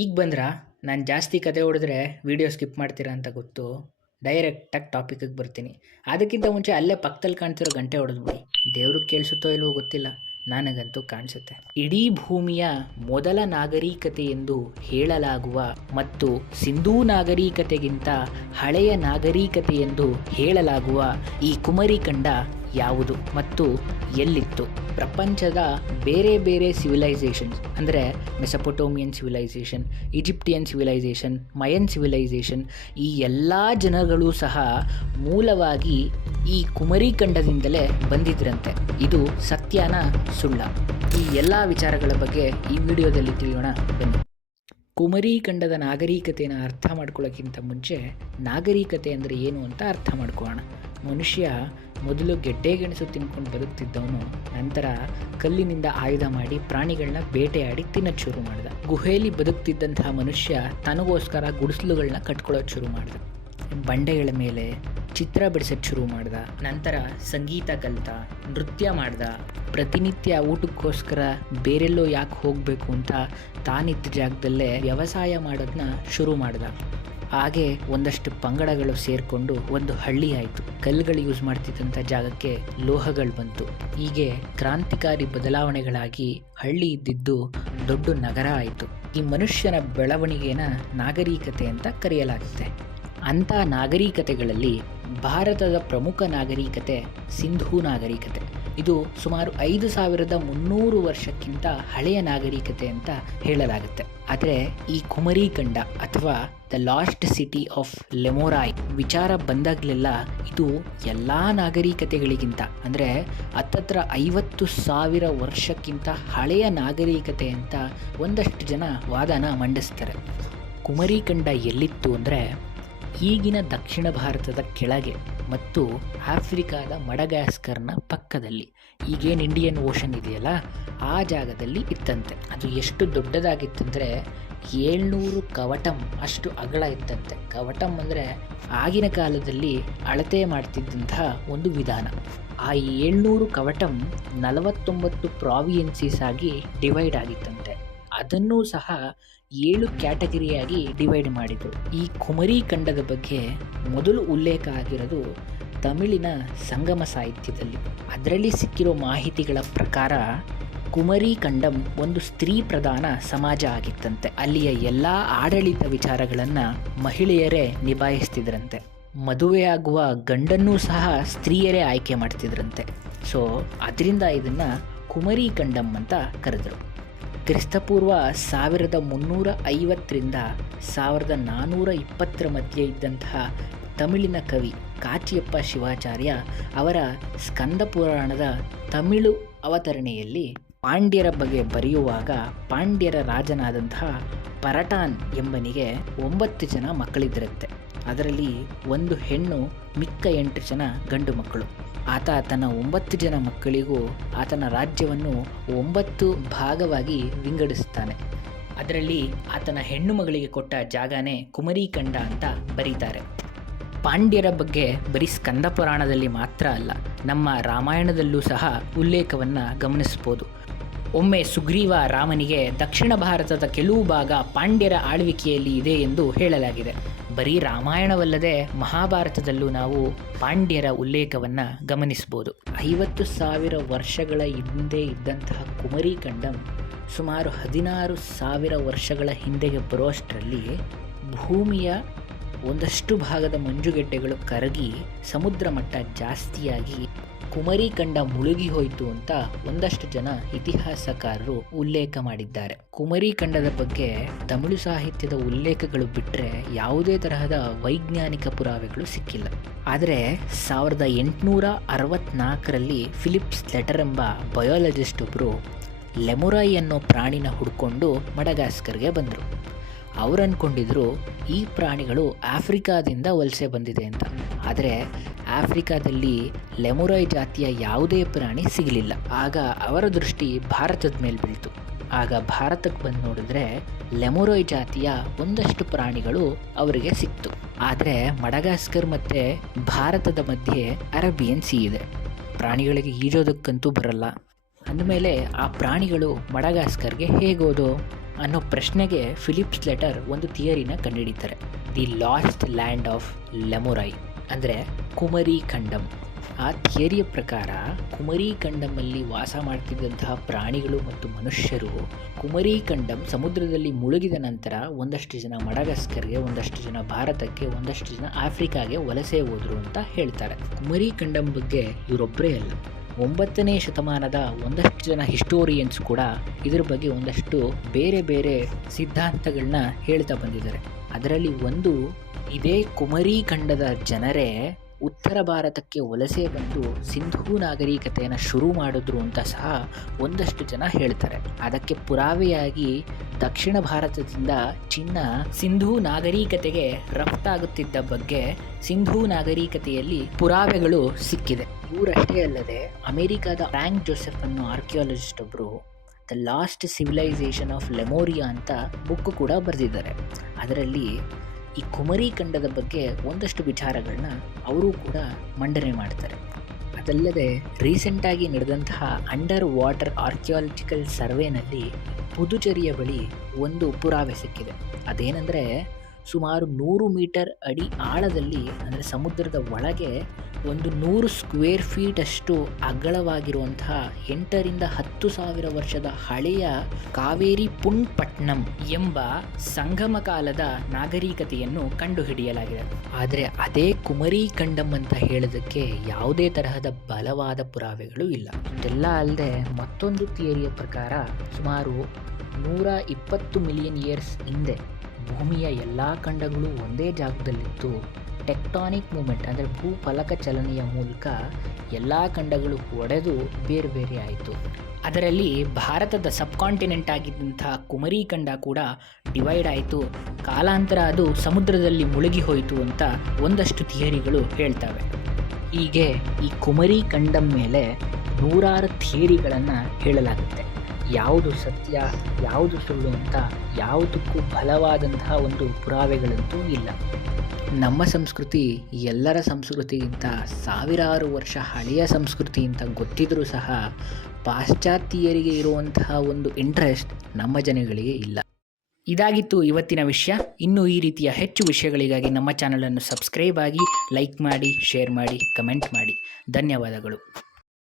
ಈಗ ಬಂದ್ರಾ ನಾನು ಜಾಸ್ತಿ ಕತೆ ಹೊಡೆದ್ರೆ ವೀಡಿಯೋ ಸ್ಕಿಪ್ ಮಾಡ್ತೀರಾ ಅಂತ ಗೊತ್ತು. ಡೈರೆಕ್ಟಾಗಿ ಟಾಪಿಕಿಗೆ ಬರ್ತೀನಿ. ಅದಕ್ಕಿಂತ ಮುಂಚೆ ಅಲ್ಲೇ ಪಕ್ಕದಲ್ಲಿ ಕಾಣ್ತಿರೋ ಗಂಟೆ ಹೊಡೆದ್ಬಿಡಿ. ದೇವ್ರಿಗೆ ಕೇಳಿಸುತ್ತೋ ಇಲ್ವೋ ಗೊತ್ತಿಲ್ಲ. ನನಗಂತೂ ಕಾಣಿಸುತ್ತೆ. ಇಡೀ ಭೂಮಿಯ ಮೊದಲ ನಾಗರಿಕತೆ ಎಂದು ಹೇಳಲಾಗುವ ಮತ್ತು ಸಿಂಧೂ ನಾಗರಿಕತೆಗಿಂತ ಹಳೆಯ ನಾಗರಿಕತೆ ಎಂದು ಹೇಳಲಾಗುವ ಈ ಕುಮರಿ ಖಂಡ ಯಾವುದು ಮತ್ತು ಎಲ್ಲಿತ್ತು? ಪ್ರಪಂಚದ ಬೇರೆ ಬೇರೆ ಸಿವಿಲೈಸೇಷನ್ಸ್ ಅಂದರೆ Mesopotamian civilisation Egyptian civilisation Mayan civilisation ಈ ಎಲ್ಲ ಜನಗಳು ಸಹ ಮೂಲವಾಗಿ ಈ ಕುಮರಿ ಖಂಡದಿಂದಲೇ ಬಂದಿದ್ರಂತೆ. ಇದು ಸತ್ಯನ ಸುಳ್ಳ. ಈ ಎಲ್ಲ ವಿಚಾರಗಳ ಬಗ್ಗೆ ಈ ವಿಡಿಯೋದಲ್ಲಿ ತಿಳಿಯೋಣ. ಬನ್ನಿ. ಕುಮರಿ ಕಂಡದ ನಾಗರಿಕತೆಯನ್ನು ಅರ್ಥ ಮಾಡ್ಕೊಳ್ಳೋಕ್ಕಿಂತ ಮುಂಚೆ ನಾಗರಿಕತೆ ಅಂದರೆ ಏನು ಅಂತ ಅರ್ಥ ಮಾಡ್ಕೊಳ್ಳೋಣ ಮನುಷ್ಯ ಮೊದಲು ಗೆಡ್ಡೆ ಗೆಣಸು ತಿನ್ಕೊಂಡು ಬದುಕ್ತಿದ್ದವನು, ನಂತರ ಕಲ್ಲಿನಿಂದ ಆಯುಧ ಮಾಡಿ ಪ್ರಾಣಿಗಳನ್ನ ಬೇಟೆಯಾಡಿ ತಿನ್ನೋದು ಶುರು ಮಾಡಿದ. ಗುಹೆಯಲ್ಲಿ ಬದುಕ್ತಿದ್ದಂತಹ ಮನುಷ್ಯ ತನಗೋಸ್ಕರ ಗುಡಿಸಲುಗಳನ್ನ ಕಟ್ಕೊಳ್ಳೋದು ಶುರು ಮಾಡಿದ. ಬಂಡೆಗಳ ಮೇಲೆ ಚಿತ್ರ ಬಿಡಿಸೋಕ್ಕೆ ಶುರು ಮಾಡ್ದ. ನಂತರ ಸಂಗೀತ ಕಲಿತ, ನೃತ್ಯ ಮಾಡ್ದ. ಪ್ರತಿನಿತ್ಯ ಊಟಕ್ಕೋಸ್ಕರ ಬೇರೆಲ್ಲೋ ಯಾಕೆ ಹೋಗಬೇಕು ಅಂತ ತಾನಿದ್ದ ಜಾಗದಲ್ಲೇ ವ್ಯವಸಾಯ ಮಾಡೋದನ್ನ ಶುರು ಮಾಡ್ದ. ಹಾಗೆ ಒಂದಷ್ಟು ಪಂಗಡಗಳು ಸೇರಿಕೊಂಡು ಒಂದು ಹಳ್ಳಿ ಆಯಿತು. ಕಲ್ಲುಗಳು ಯೂಸ್ ಮಾಡ್ತಿದ್ದಂಥ ಜಾಗಕ್ಕೆ ಲೋಹಗಳು ಬಂತು. ಹೀಗೆ ಕ್ರಾಂತಿಕಾರಿ ಬದಲಾವಣೆಗಳಾಗಿ ಹಳ್ಳಿ ಇದ್ದಿದ್ದು ದೊಡ್ಡ ನಗರ ಆಯಿತು. ಈ ಮನುಷ್ಯನ ಬೆಳವಣಿಗೆನ ನಾಗರಿಕತೆ ಅಂತ ಕರೆಯಲಾಗುತ್ತೆ. ಅಂಥ ನಾಗರಿಕತೆಗಳಲ್ಲಿ ಭಾರತದ ಪ್ರಮುಖ ನಾಗರಿಕತೆ ಸಿಂಧೂ ನಾಗರಿಕತೆ. ಇದು ಸುಮಾರು ಐದು ಸಾವಿರದ ಮುನ್ನೂರು ವರ್ಷಕ್ಕಿಂತ ಹಳೆಯ ನಾಗರಿಕತೆ ಅಂತ ಹೇಳಲಾಗುತ್ತೆ. ಆದರೆ ಈ ಕುಮರಿ ಖಂಡ ಅಥವಾ the lost city of Lemuria ವಿಚಾರ ಬಂದಾಗಲೆಲ್ಲ ಇದು ಎಲ್ಲ ನಾಗರಿಕತೆಗಳಿಗಿಂತ, ಅಂದರೆ ಹತ್ತತ್ರ ಐವತ್ತು ಸಾವಿರ ವರ್ಷಕ್ಕಿಂತ ಹಳೆಯ ನಾಗರಿಕತೆ ಅಂತ ಒಂದಷ್ಟು ಜನ ವಾದನ ಮಂಡಿಸ್ತಾರೆ. ಕುಮರಿ ಖಂಡ ಎಲ್ಲಿತ್ತು ಅಂದರೆ ಈಗಿನ ದಕ್ಷಿಣ ಭಾರತದ ಕೆಳಗೆ ಮತ್ತು ಆಫ್ರಿಕಾದ ಮಡಗ್ಯಾಸ್ಕರ್ನ ಪಕ್ಕದಲ್ಲಿ. ಈಗೇನು ಇಂಡಿಯನ್ ಓಷನ್ ಇದೆಯಲ್ಲ, ಆ ಜಾಗದಲ್ಲಿ ಇತ್ತಂತೆ. ಅದು ಎಷ್ಟು ದೊಡ್ಡದಾಗಿತ್ತಂದರೆ, ಏಳ್ನೂರು ಕವಟಂ ಅಷ್ಟು ಅಗಲ ಇತ್ತಂತೆ. ಕವಟಂ ಅಂದರೆ ಆಗಿನ ಕಾಲದಲ್ಲಿ ಅಳತೆ ಮಾಡ್ತಿದ್ದಂತಹ ಒಂದು ವಿಧಾನ. ಆ ಏಳ್ನೂರು ಕವಟಂ ನಲವತ್ತೊಂಬತ್ತು ಪ್ರಾವಿಯನ್ಸೀಸ್ ಆಗಿ ಡಿವೈಡ್ ಆಗಿತ್ತಂತೆ. ಅದನ್ನೂ ಸಹ ಏಳು ಕ್ಯಾಟಗರಿಯಾಗಿ ಡಿವೈಡ್ ಮಾಡಿದರು. ಈ ಕುಮರಿ ಖಂಡದ ಬಗ್ಗೆ ಮೊದಲು ಉಲ್ಲೇಖ ಆಗಿರೋದು ತಮಿಳಿನ ಸಂಗಮ ಸಾಹಿತ್ಯದಲ್ಲಿ. ಅದರಲ್ಲಿ ಸಿಕ್ಕಿರೋ ಮಾಹಿತಿಗಳ ಪ್ರಕಾರ ಕುಮರಿ ಖಂಡಂ ಒಂದು ಸ್ತ್ರೀ ಪ್ರಧಾನ ಸಮಾಜ ಆಗಿತ್ತಂತೆ. ಅಲ್ಲಿಯ ಎಲ್ಲ ಆಡಳಿತ ವಿಚಾರಗಳನ್ನು ಮಹಿಳೆಯರೇ ನಿಭಾಯಿಸ್ತಿದ್ರಂತೆ. ಮದುವೆಯಾಗುವ ಗಂಡನ್ನೂ ಸಹ ಸ್ತ್ರೀಯರೇ ಆಯ್ಕೆ ಮಾಡ್ತಿದ್ರಂತೆ. ಸೊ ಅದರಿಂದ ಇದನ್ನು ಕುಮರಿ ಖಂಡಂ ಅಂತ ಕರೆದರು. ಕ್ರಿಸ್ತಪೂರ್ವ ಸಾವಿರದ ಮುನ್ನೂರ ಐವತ್ತರಿಂದ ಸಾವಿರದ ನಾನ್ನೂರ ಇಪ್ಪತ್ತರ ಮಧ್ಯೆ ಇದ್ದಂತಹ ತಮಿಳಿನ ಕವಿ ಕಾಚಿಯಪ್ಪ ಶಿವಾಚಾರ್ಯ ಅವರ ಸ್ಕಂದ ಪುರಾಣದ ತಮಿಳು ಅವತರಣೆಯಲ್ಲಿ ಪಾಂಡ್ಯರ ಬಗ್ಗೆ ಬರೆಯುವಾಗ ಪಾಂಡ್ಯರ ರಾಜನಾದಂತಹ ಪರಟಾನ್ ಎಂಬನಿಗೆ ಒಂಬತ್ತು ಜನ ಮಕ್ಕಳಿದ್ದರಂತೆ ಅದರಲ್ಲಿ ಒಂದು ಹೆಣ್ಣು ಮಿಕ್ಕ ಎಂಟು ಜನ ಗಂಡು ಮಕ್ಕಳು. ಆತ ತನ್ನ ಒಂಬತ್ತು ಜನ ಮಕ್ಕಳಿಗೂ ಆತನ ರಾಜ್ಯವನ್ನು ಒಂಬತ್ತು ಭಾಗವಾಗಿ ವಿಂಗಡಿಸುತ್ತಾನೆ. ಅದರಲ್ಲಿ ಆತನ ಹೆಣ್ಣು ಮಗಳಿಗೆ ಕೊಟ್ಟ ಜಾಗನೇ ಕುಮರೀಕಂಡ ಅಂತ ಬರೀತಾರೆ. ಪಾಂಡ್ಯರ ಬಗ್ಗೆ ಬರೀ ಸ್ಕಂದ ಪುರಾಣದಲ್ಲಿ ಮಾತ್ರ ಅಲ್ಲ, ನಮ್ಮ ರಾಮಾಯಣದಲ್ಲೂ ಸಹ ಉಲ್ಲೇಖವನ್ನು ಗಮನಿಸ್ಬೋದು ಒಮ್ಮೆ ಸುಗ್ರೀವ ರಾಮನಿಗೆ ದಕ್ಷಿಣ ಭಾರತದ ಕೆಲವು ಭಾಗ ಪಾಂಡ್ಯರ ಆಳ್ವಿಕೆಯಲ್ಲಿ ಇದೆ ಎಂದು ಹೇಳಲಾಗಿದೆ. ಬರೀ ರಾಮಾಯಣವಲ್ಲದೆ ಮಹಾಭಾರತದಲ್ಲೂ ನಾವು ಪಾಂಡ್ಯರ ಉಲ್ಲೇಖವನ್ನು ಗಮನಿಸ್ಬೋದು. ಐವತ್ತು ಸಾವಿರ ವರ್ಷಗಳ ಹಿಂದೆ ಇದ್ದಂತಹ ಕುಮರಿ ಖಂಡಂ ಸುಮಾರು ಹದಿನಾರು ಸಾವಿರ ವರ್ಷಗಳ ಹಿಂದೆಗೆ ಬರುವಷ್ಟರಲ್ಲಿ ಭೂಮಿಯ ಒಂದಷ್ಟು ಭಾಗದ ಮಂಜುಗೆಡ್ಡೆಗಳು ಕರಗಿ ಸಮುದ್ರ ಮಟ್ಟ ಜಾಸ್ತಿಯಾಗಿ ಕುಮರಿ ಕಂಡ ಮುಳುಗಿ ಹೋಯಿತು ಅಂತ ಒಂದಷ್ಟು ಜನ ಇತಿಹಾಸಕಾರರು ಉಲ್ಲೇಖ ಮಾಡಿದ್ದಾರೆ. ಕುಮರಿ ಕಂಡದ ಬಗ್ಗೆ ತಮಿಳು ಸಾಹಿತ್ಯದ ಉಲ್ಲೇಖಗಳು ಬಿಟ್ಟರೆ ಯಾವುದೇ ತರಹದ ವೈಜ್ಞಾನಿಕ ಪುರಾವೆಗಳು ಸಿಕ್ಕಿಲ್ಲ. ಆದರೆ ಸಾವಿರದ ಎಂಟುನೂರ ಅರವತ್ನಾಲ್ಕರಲ್ಲಿ ಫಿಲಿಪ್ಸ್ ಲೆಟರ್ ಎಂಬ ಬಯೋಲಜಿಸ್ಟ್ ಒಬ್ಬರು ಲೆಮೊರಾಯಿ ಅನ್ನೋ ಪ್ರಾಣಿನ ಹುಡ್ಕೊಂಡು ಮಡಗಾಸ್ಕರ್ಗೆ ಬಂದರು. ಅವ್ರು ಅಂದ್ಕೊಂಡಿದ್ರು ಈ ಪ್ರಾಣಿಗಳು ಆಫ್ರಿಕಾದಿಂದ ವಲಸೆ ಬಂದಿದೆ ಅಂತ. ಆದರೆ ಆಫ್ರಿಕಾದಲ್ಲಿ ಲೆಮೊರಾಯ್ ಜಾತಿಯ ಯಾವುದೇ ಪ್ರಾಣಿ ಸಿಗಲಿಲ್ಲ. ಆಗ ಅವರ ದೃಷ್ಟಿ ಭಾರತದ ಮೇಲೆ ಬೀಳ್ತು. ಆಗ ಭಾರತಕ್ಕೆ ಬಂದು ನೋಡಿದ್ರೆ ಲೆಮೊರಾಯ್ ಜಾತಿಯ ಒಂದಷ್ಟು ಪ್ರಾಣಿಗಳು ಅವರಿಗೆ ಸಿಕ್ತು. ಆದರೆ ಮಡಗಾಸ್ಕರ್ ಮತ್ತು ಭಾರತದ ಮಧ್ಯೆ ಅರಬಿಯನ್ ಸಿ ಇದೆ. ಪ್ರಾಣಿಗಳಿಗೆ ಈಜೋದಕ್ಕಂತೂ ಬರಲ್ಲ. ಅಂದಮೇಲೆ ಆ ಪ್ರಾಣಿಗಳು ಮಡಗಾಸ್ಕರ್ಗೆ ಹೇಗೋದು ಅನ್ನೋ ಪ್ರಶ್ನೆಗೆ ಫಿಲಿಪ್ಸ್ ಲೆಟರ್ ಒಂದು ಥಿಯರಿನ ಕಂಡುಹಿಡಿತಾರೆ. The lost land of Lemuria, ಅಂದರೆ ಕುಮರಿ ಖಂಡಂ ಆ ಥಿಯರಿಯ ಪ್ರಕಾರ, ಕುಮರಿ ಖಂಡಮಲ್ಲಿ ವಾಸ ಮಾಡ್ತಿದ್ದಂತಹ ಪ್ರಾಣಿಗಳು ಮತ್ತು ಮನುಷ್ಯರು ಕುಮರಿ ಖಂಡಂ ಸಮುದ್ರದಲ್ಲಿ ಮುಳುಗಿದ ನಂತರ ಒಂದಷ್ಟು ಜನ ಮಡಗಸ್ಕರ್ಗೆ, ಒಂದಷ್ಟು ಜನ ಭಾರತಕ್ಕೆ, ಒಂದಷ್ಟು ಜನ ಆಫ್ರಿಕಾಗೆ ವಲಸೆ ಹೋದರು ಅಂತ ಹೇಳ್ತಾರೆ. ಕುಮರಿ ಖಂಡಂ ಬಗ್ಗೆ ಇವರೊಬ್ಬರೇ ಅಲ್ಲ. ಒಂಬತ್ತನೇ ಶತಮಾನದ ಒಂದಷ್ಟು ಜನ ಹಿಸ್ಟೋರಿಯನ್ಸ್ ಕೂಡ ಇದರ ಬಗ್ಗೆ ಒಂದಷ್ಟು ಬೇರೆ ಬೇರೆ ಸಿದ್ಧಾಂತಗಳನ್ನ ಹೇಳ್ತಾ ಬಂದಿದ್ದಾರೆ. ಅದರಲ್ಲಿ ಒಂದು, ಇದೇ ಕುಮರಿ ಖಂಡದ ಜನರೇ ಉತ್ತರ ಭಾರತಕ್ಕೆ ವಲಸೆ ಬಂದು ಸಿಂಧೂ ನಾಗರಿಕತೆಯನ್ನು ಶುರು ಮಾಡಿದ್ರು ಅಂತ ಸಹ ಒಂದಷ್ಟು ಜನ ಹೇಳ್ತಾರೆ. ಅದಕ್ಕೆ ಪುರಾವೆಯಾಗಿ ದಕ್ಷಿಣ ಭಾರತದಿಂದ ಚಿನ್ನ ಸಿಂಧೂ ನಾಗರಿಕತೆಗೆ ರಫ್ತಾಗುತ್ತಿದ್ದ ಬಗ್ಗೆ ಸಿಂಧೂ ನಾಗರಿಕತೆಯಲ್ಲಿ ಪುರಾವೆಗಳು ಸಿಕ್ಕಿದೆ. ಇವರಷ್ಟೇ ಅಲ್ಲದೆ ಅಮೆರಿಕದ ಫ್ರ್ಯಾಂಕ್ ಜೋಸೆಫ್ ಅನ್ನೋ ಆರ್ಕಿಯಾಲಜಿಸ್ಟ್ ಒಬ್ಬರು the lost civilisation of Lemuria ಅಂತ ಬುಕ್ ಕೂಡ ಬರೆದಿದ್ದಾರೆ. ಅದರಲ್ಲಿ ಈ ಕುಮರಿ ಖಂಡದ ಬಗ್ಗೆ ಒಂದಷ್ಟು ವಿಚಾರಗಳನ್ನ ಅವರು ಕೂಡ ಮಂಡನೆ ಮಾಡ್ತಾರೆ. ಅದಲ್ಲದೆ ರೀಸೆಂಟಾಗಿ ನಡೆದಂತಹ ಅಂಡರ್ ವಾಟರ್ ಆರ್ಕಿಯಾಲಜಿಕಲ್ ಸರ್ವೆನಲ್ಲಿ ಪುದುಚೇರಿಯ ಬಳಿ ಒಂದು ಪುರಾವೆ ಸಿಕ್ಕಿದೆ. ಅದೇನೆಂದರೆ ಸುಮಾರು ನೂರು ಮೀಟರ್ ಅಡಿ ಆಳದಲ್ಲಿ, ಅಂದರೆ ಸಮುದ್ರದ ಒಳಗೆ ಒಂದು ನೂರು ಸ್ಕ್ವೇರ್ ಫೀಟಷ್ಟು ಅಗಲವಾಗಿರುವಂತಹ ಎಂಟರಿಂದ ಹತ್ತು ಸಾವಿರ ವರ್ಷದ ಹಳೆಯ ಕಾವೇರಿ ಪುಣ್ಪಟ್ನಂ ಎಂಬ ಸಂಗಮ ಕಾಲದ ನಾಗರಿಕತೆಯನ್ನು ಕಂಡುಹಿಡಿಯಲಾಗಿದೆ. ಆದರೆ ಅದೇ ಕುಮರಿ ಖಂಡಂ ಅಂತ ಹೇಳೋದಕ್ಕೆ ಯಾವುದೇ ತರಹದ ಬಲವಾದ ಪುರಾವೆಗಳು ಇಲ್ಲ. ಇದೆಲ್ಲ ಅಲ್ಲದೆ ಮತ್ತೊಂದು ಥಿಯರಿಯ ಪ್ರಕಾರ ಸುಮಾರು ನೂರ ಇಪ್ಪತ್ತು ಮಿಲಿಯನ್ ಇಯರ್ಸ್ ಹಿಂದೆ ಭೂಮಿಯ ಎಲ್ಲ ಖಂಡಗಳು ಒಂದೇ ಜಾಗದಲ್ಲಿತ್ತು. ಟೆಕ್ಟಾನಿಕ್ ಮೂಮೆಂಟ್ ಅಂದರೆ ಭೂಫಲಕ ಚಲನೆಯ ಮೂಲಕ ಎಲ್ಲ ಖಂಡಗಳು ಒಡೆದು ಬೇರೆ ಬೇರೆ ಆಯಿತು. ಅದರಲ್ಲಿ ಭಾರತದ ಸಬ್ ಕಾಂಟಿನೆಂಟ್ ಆಗಿದ್ದಂತಹ ಕುಮರಿ ಖಂಡ ಕೂಡ ಡಿವೈಡ್ ಆಯಿತು. ಕಾಲಾಂತರ ಅದು ಸಮುದ್ರದಲ್ಲಿ ಮುಳುಗಿ ಹೋಯಿತು ಅಂತ ಒಂದಷ್ಟು ಥಿಯರಿಗಳು ಹೇಳ್ತವೆ. ಹೀಗೆ ಈ ಕುಮರಿ ಖಂಡದ ಮೇಲೆ ನೂರಾರು ಥಿಯರಿಗಳನ್ನು ಹೇಳಲಾಗುತ್ತೆ. ಯಾವುದು ಸತ್ಯ, ಯಾವುದು ಸುಳ್ಳು ಅಂತ ಯಾವುದಕ್ಕೂ ಬಲವಾದಂತಹ ಒಂದು ಪುರಾವೆಗಳಂತೂ ಇಲ್ಲ. ನಮ್ಮ ಸಂಸ್ಕೃತಿ ಎಲ್ಲರ ಸಂಸ್ಕೃತಿಗಿಂತ ಸಾವಿರಾರು ವರ್ಷ ಹಳೆಯ ಸಂಸ್ಕೃತಿ ಅಂತ ಗೊತ್ತಿದ್ರೂ ಸಹ ಪಾಶ್ಚಾತ್ಯರಿಗೆ ಇರುವಂತಹ ಒಂದು ಇಂಟ್ರೆಸ್ಟ್ ನಮ್ಮ ಜನಗಳಿಗೆ ಇಲ್ಲ. ಇದಾಗಿತ್ತು ಇವತ್ತಿನ ವಿಷಯ. ಇನ್ನೂ ಈ ರೀತಿಯ ಹೆಚ್ಚು ವಿಷಯಗಳಿಗಾಗಿ ನಮ್ಮ ಚಾನಲನ್ನು ಸಬ್ಸ್ಕ್ರೈಬ್ ಆಗಿ ಲೈಕ್ ಮಾಡಿ ಶೇರ್ ಮಾಡಿ ಕಮೆಂಟ್ ಮಾಡಿ. ಧನ್ಯವಾದಗಳು.